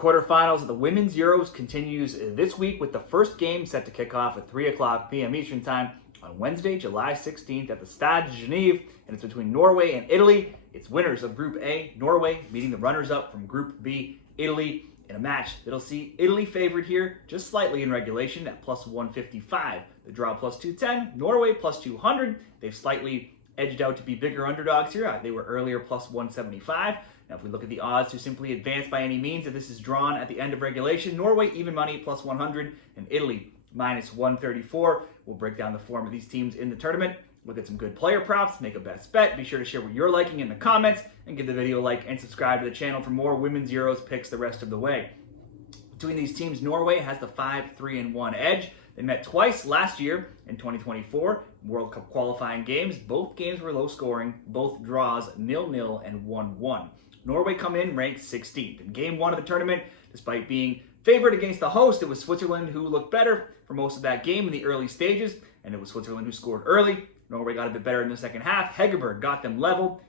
quarterfinals of the Women's Euros continues this week with the first game set to kick off at 3 p.m. Eastern Time on Wednesday, July 16th at the Stade de Genève, and it's between Norway and Italy. It's winners of Group A, Norway, meeting the runners-up from Group B, Italy, in a match that'll see Italy favored here just slightly in regulation at plus 155. The draw plus 210, Norway plus 200. They've slightly edged out to be bigger underdogs here. They were earlier plus 175. Now, if we look at the odds to simply advance by any means, if this is drawn at the end of regulation, Norway even money plus 100 and Italy minus 134. We'll break down the form of these teams in the tournament, look at some good player props, make a best bet. Be sure to share what you're liking in the comments and give the video a like and subscribe to the channel for more Women's Euros picks the rest of the way. Between these teams, Norway has the 5-3-1 edge. They met twice last year in 2024 World Cup qualifying games. Both games were low scoring, both draws 0-0 and 1-1. Norway come in ranked 16th. In game one of the tournament, despite being favored against the host, it was Switzerland who looked better for most of that game in the early stages, and it was Switzerland who scored early. Norway got a bit better in the second half. Hegerberg got them level.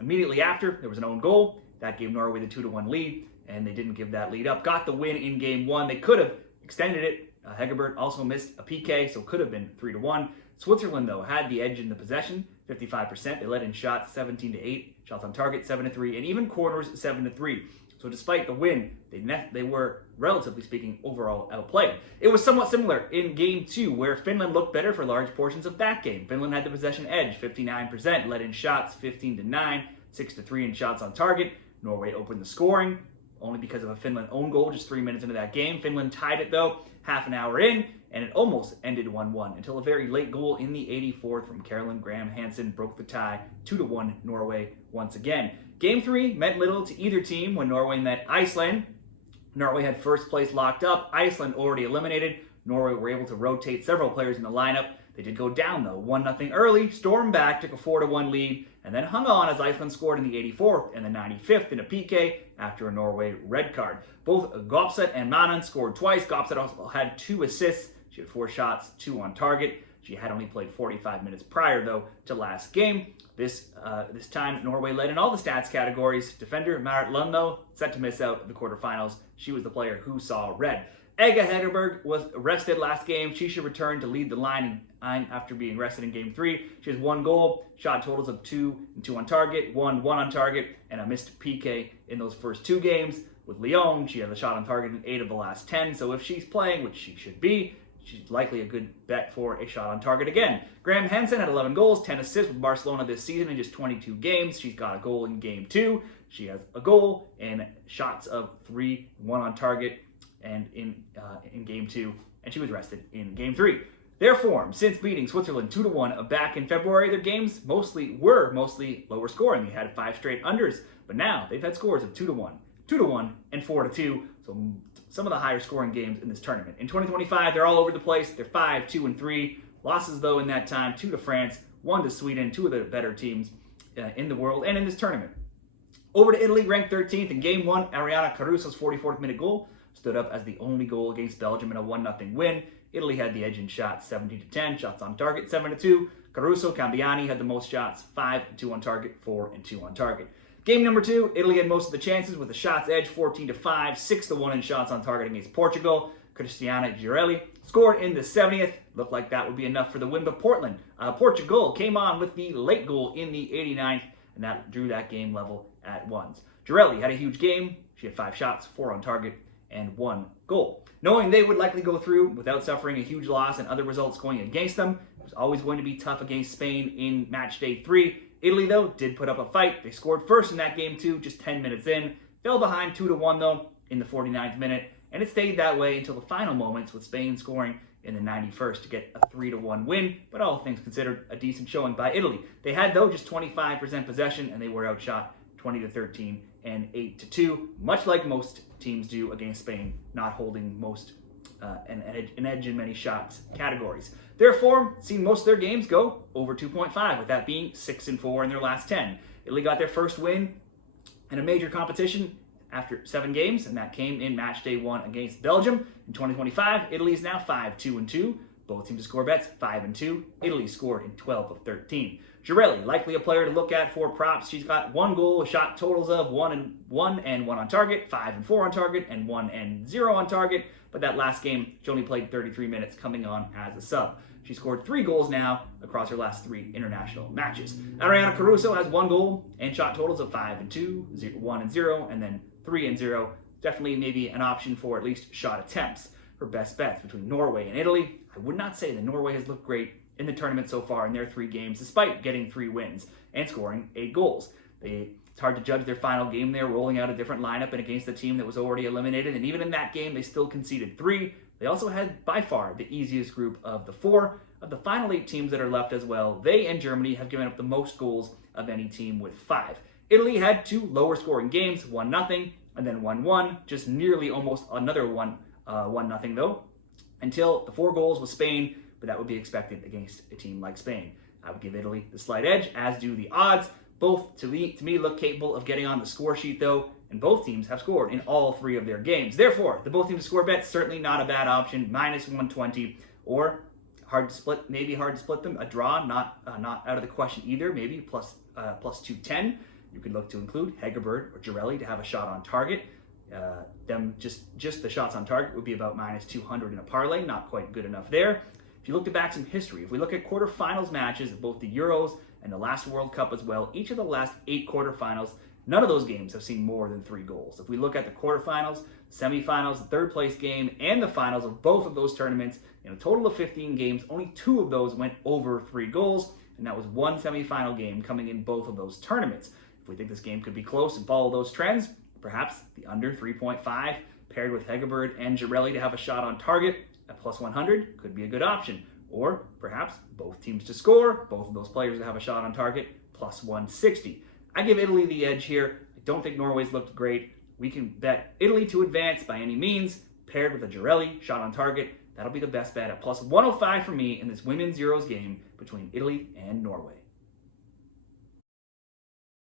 Immediately after, there was an own goal. That gave Norway the 2-1 lead, and they didn't give that lead up. Got the win in game one. They could have extended it. Hegerberg also missed a PK, so could have been 3-1. Switzerland, though, had the edge in the possession, 55%. They led in shots 17-8, shots on target 7-3, and even corners 7-3. So despite the win, they were, relatively speaking, overall outplayed. It was somewhat similar in game two, where Finland looked better for large portions of that game. Finland had the possession edge, 59%, led in shots 15-9, 6-3 in shots on target. Norway opened the scoring, only because of a Finland own goal just 3 minutes into that game. Finland tied it, though, half an hour in, and it almost ended 1-1 until a very late goal in the 84th from Caroline Graham-Hansen broke the tie, 2-1 Norway once again. Game three meant little to either team when Norway met Iceland. Norway had first place locked up, Iceland already eliminated. Norway were able to rotate several players in the lineup. They did go down, though, 1-0 early, stormed back, took a 4-1 lead, and then hung on as Iceland scored in the 84th and the 95th in a PK after a Norway red card. Both Gopset and Manan scored twice. Gopset also had 2 assists. She had 4 shots, 2 on target. She had only played 45 minutes prior, though, to last game. This time, Norway led in all the stats categories. Defender Marit Lund, though, set to miss out the quarterfinals. She was the player who saw red. Ega Hegerberg was rested last game. She should return to lead the line after being rested in game 3. She has 1 goal, shot totals of 2 and 2 on target, 1 on target, and a missed PK in those first 2 games. With Lyon, she had a shot on target in 8 of the last 10, so if she's playing, which she should be, she's likely a good bet for a shot on target again. Graham Hansen had 11 goals, 10 assists with Barcelona this season in just 22 games. She's got a goal in game 2. She has a goal and shots of 3, 1 on target, and in game 2, and she was rested in game 3. Their form since beating Switzerland 2-1 back in February, their games were mostly lower scoring. They had 5 straight unders, but now they've had scores of 2-1, 2-1, and 4-2. So some of the higher scoring games in this tournament. In 2025, they're all over the place. They're 5-2-3. Losses, though, in that time, 2 to France, 1 to Sweden, 2 of the better teams in the world and in this tournament. Over to Italy, ranked 13th. In game 1, Ariana Caruso's 44th minute goal stood up as the only goal against Belgium in a 1-0 win. Italy had the edge in shots, 17-10, shots on target, 7-2. Caruso Cambiani had the most shots, 5 and 2 on target, 4 and 2 on target. Game number 2, Italy had most of the chances with the shots edge, 14-5, 6-1 in shots on target against Portugal. Cristiana Girelli scored in the 70th. Looked like that would be enough for the win, but Portugal came on with the late goal in the 89th, and that drew that game level at 1. Girelli had a huge game. She had 5 shots, 4 on target, and 1 goal. Knowing they would likely go through without suffering a huge loss and other results going against them, it was always going to be tough against Spain in match day 3. Italy, though, did put up a fight. They scored first in that game, too, just 10 minutes in. Fell behind 2-1, though, in the 49th minute, and it stayed that way until the final moments, with Spain scoring in the 91st to get a 3-1 win, but all things considered, a decent showing by Italy. They had, though, just 25% possession, and they were outshot 20-13 and 8-2, much like most teams do against Spain, not holding an edge in many shots categories. Their form seen most of their games go over 2.5, with that being 6-4 in their last 10. Italy got their first win in a major competition after 7 games, and that came in match day 1 against Belgium. In 2025, Italy is now 5-2-2. Both teams to score bets, 5 and 2. Italy scored in 12 of 13. Girelli, likely a player to look at for props. She's got 1 goal, shot totals of 1 and 1 on target, 5 and 4 on target, and 1 and 0 on target. But that last game, she only played 33 minutes coming on as a sub. She scored 3 goals now across her last 3 international matches. Ariana Caruso has 1 goal and shot totals of 5 and 2, 1 and 0, and then 3 and 0. Definitely maybe an option for at least shot attempts. Her best bets between Norway and Italy. I would not say that Norway has looked great in the tournament so far in their 3 games, despite getting 3 wins and scoring 8 goals. It's hard to judge their final game there, rolling out a different lineup and against a team that was already eliminated. And even in that game, they still conceded 3. They also had by far the easiest group of the 4. Of the final 8 teams that are left as well, they and Germany have given up the most goals of any team with 5. Italy had 2 lower scoring games, 1-0 and then 1-1, just nearly almost another 1-0 though, until the 4 goals with Spain, but that would be expected against a team like Spain. I would give Italy the slight edge, as do the odds. Both, to me, look capable of getting on the score sheet though, and both teams have scored in all 3 of their games. Therefore, the both teams to score bet, certainly not a bad option, -120, or hard to split them. A draw, not out of the question either, maybe plus 210. You could look to include Hegerberg or Girelli to have a shot on target. Just the shots on target would be about -200 in a parlay, not quite good enough there. If you look back some history, if we look at quarterfinals matches of both the Euros and the last World Cup as well, each of the last 8 quarterfinals, none of those games have seen more than 3 goals. If we look at the quarterfinals, semifinals, the 3rd place game, and the finals of both of those tournaments, in a total of 15 games, only 2 of those went over 3 goals, and that was 1 semifinal game coming in both of those tournaments. If we think this game could be close and follow those trends, perhaps the under 3.5 paired with Hegerberg and Girelli to have a shot on target at +100 could be a good option. Or perhaps both teams to score, both of those players to have a shot on target, +160. I give Italy the edge here. I don't think Norway's looked great. We can bet Italy to advance by any means, paired with a Girelli shot on target. That'll be the best bet at +105 for me in this Women's Euros game between Italy and Norway.